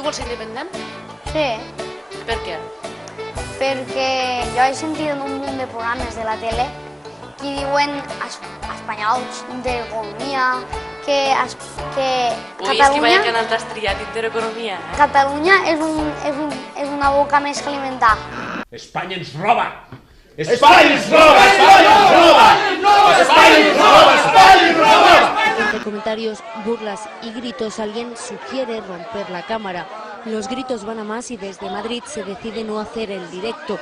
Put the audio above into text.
tu vols ser independent? Sí, Per què? perquè jo he sentit en un munt de programes de la tele que diuen espanyols d'economia que Ui, és que vaya canal t'has triat, Intereconomia, eh? Catalunya és una boca més que alimentar. España ens roba! España ens roba! España ens roba! España ens roba! España ens roba! Entre comentarios, burlas y gritos, alguien sugiere romper la cámara. Los gritos van a más y desde Madrid se decide no hacer el directo.